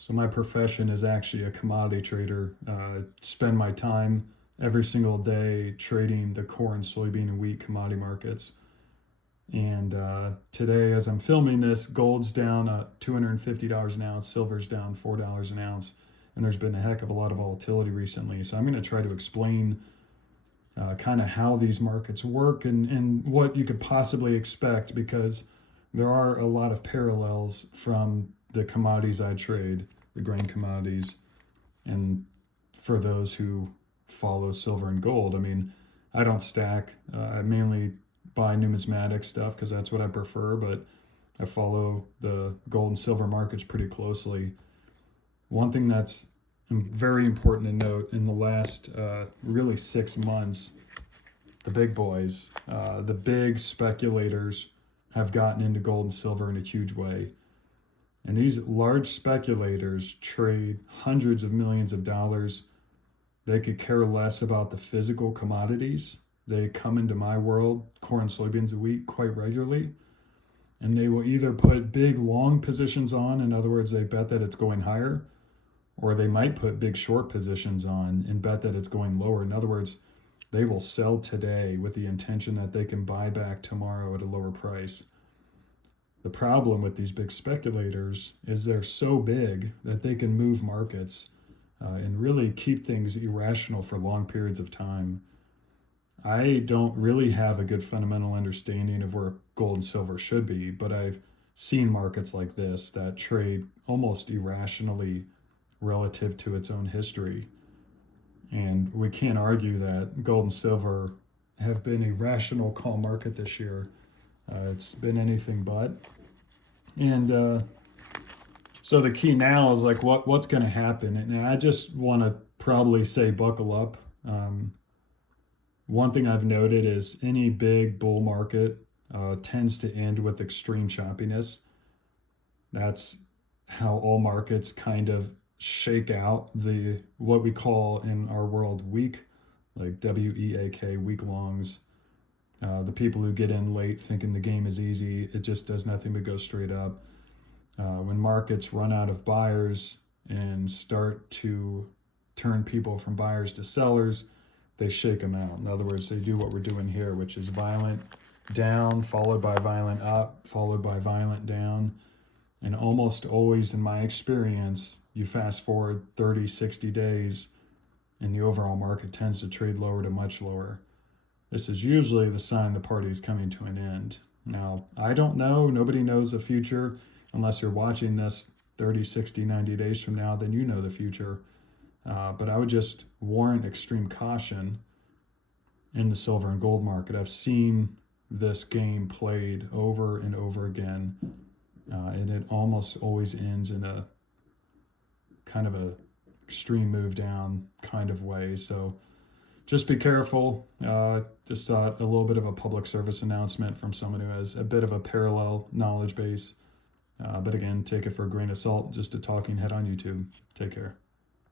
So my profession is actually a commodity trader. Spend my time every single day trading the corn, soybean, and wheat commodity markets. And today, as I'm filming this, gold's down $250 an ounce, silver's down $4 an ounce, and there's been a heck of a lot of volatility recently. So I'm going to try to explain kind of how these markets work and what you could possibly expect, because there are a lot of parallels from the commodities I trade, the grain commodities, and for those who follow silver and gold. I mean, I don't stack. I mainly buy numismatic stuff because that's what I prefer, but I follow the gold and silver markets pretty closely. One thing that's very important to note in the last really 6 months, the big boys, the big speculators have gotten into gold and silver in a huge way. And these large speculators trade hundreds of millions of dollars. They could care less about the physical commodities. They come into my world, corn, soybeans, and wheat, quite regularly. And they will either put big long positions on, in other words, they bet that it's going higher, or they might put big short positions on and bet that it's going lower. In other words, they will sell today with the intention that they can buy back tomorrow at a lower price. The problem with these big speculators is they're so big that they can move markets and really keep things irrational for long periods of time. I don't really have a good fundamental understanding of where gold and silver should be, but I've seen markets like this that trade almost irrationally relative to its own history. And we can't argue that gold and silver have been a rational call market this year. It's been anything but. And so the key now is like what's going to happen. And I just want to probably say buckle up. One thing I've noted is any big bull market tends to end with extreme choppiness. That's how all markets kind of shake out, the what we call in our world weak, like WEAK, week longs. The people who get in late thinking the game is easy, it just does nothing but go straight up. When markets run out of buyers and start to turn people from buyers to sellers, they shake them out. In other words, they do what we're doing here, which is violent down, followed by violent up, followed by violent down. And almost always, in my experience, you fast forward 30, 60 days, and the overall market tends to trade lower to much lower. This is usually the sign the party is coming to an end. Now, I don't know. Nobody knows the future. Unless you're watching this 30, 60, 90 days from now, then you know the future. But I would just warrant extreme caution in the silver and gold market. I've seen this game played over and over again, and it almost always ends in a kind of a extreme move down kind of way. So just be careful. Just thought a little bit of a public service announcement from someone who has a bit of a parallel knowledge base. But again, take it for a grain of salt. Just a talking head on YouTube. Take care.